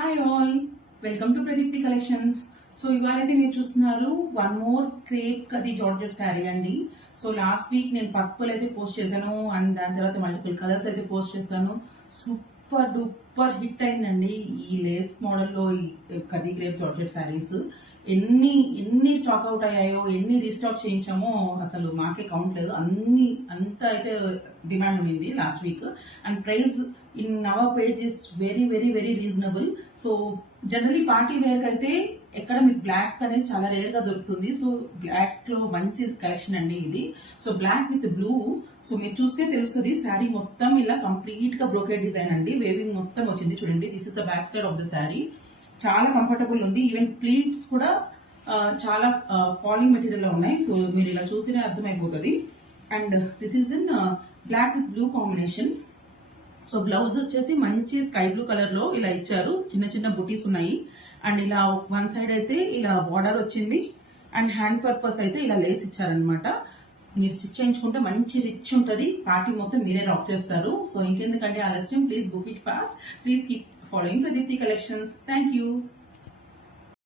Hi all, welcome to Pradeepti collections. So ఇవాళ అయితే మీరు చూస్తున్నారు వన్ మోర్ క్రేప్ కది జార్జెట్ శారీ అండి. సో లాస్ట్ వీక్ నేను పర్పుల్ అయితే పోస్ట్ చేశాను అండ్ దాని తర్వాత మల్టిపుల్ కలర్స్ అయితే పోస్ట్ చేశాను. సూపర్ డూపర్ హిట్ అయిందండి ఈ లేస్ మోడల్లో ఈ కది క్రేప్ జార్జెట్ శారీస్. ఎన్ని స్టాక్ అవుట్ అయ్యాయో, ఎన్ని రీస్టాక్ చేయించామో అసలు మాకే కౌంట్ లేదు. అంత అయితే డిమాండ్ ఉంది last week. And price in our page is very very very reasonable. So generally party wear అయితే ఎక్కడ మీకు బ్లాక్ అనేది చాలా రేర్ గా దొరుకుతుంది. సో బ్లాక్ లో మంచి కలెక్షన్ అండి ఇది. So black with blue. So మీరు చూస్తే తెలుస్తుంది, శారీ మొత్తం ఇలా కంప్లీట్ గా బ్రోకెట్ డిజైన్ అండి. వేవింగ్ మొత్తం వచ్చింది చూడండి. This is the back side of the sari. చాలా కంఫర్టబుల్ ఉంది. ఈవెన్ ప్లీట్స్ కూడా చాలా ఫాలింగ్ మెటీరియల్ లో ఉన్నాయి. సో మీరు ఇలా చూస్తేనే అర్థమైపోతుంది. And this is in black with blue combination. So blouse వచ్చేసి మంచి స్కై బ్లూ కలర్ లో ఇలా ఇచ్చారు. చిన్న చిన్న బుటీస్ ఉన్నాయి. అండ్ ఇలా వన్ సైడ్ అయితే ఇలా బార్డర్ వచ్చింది. అండ్ హ్యాండ్ పర్పస్ అయితే ఇలా లేస్ ఇచ్చారనమాట. మీరు స్టిచ్ చేయించుకుంటే మంచి రిచ్ ఉంటుంది. పార్టీ మొత్తం మీరే రాక్ చేస్తారు. సో ఇంకెందుకంటే ఆలస్యం, please book it fast. Please keep following Pradipti Collections. Thank you.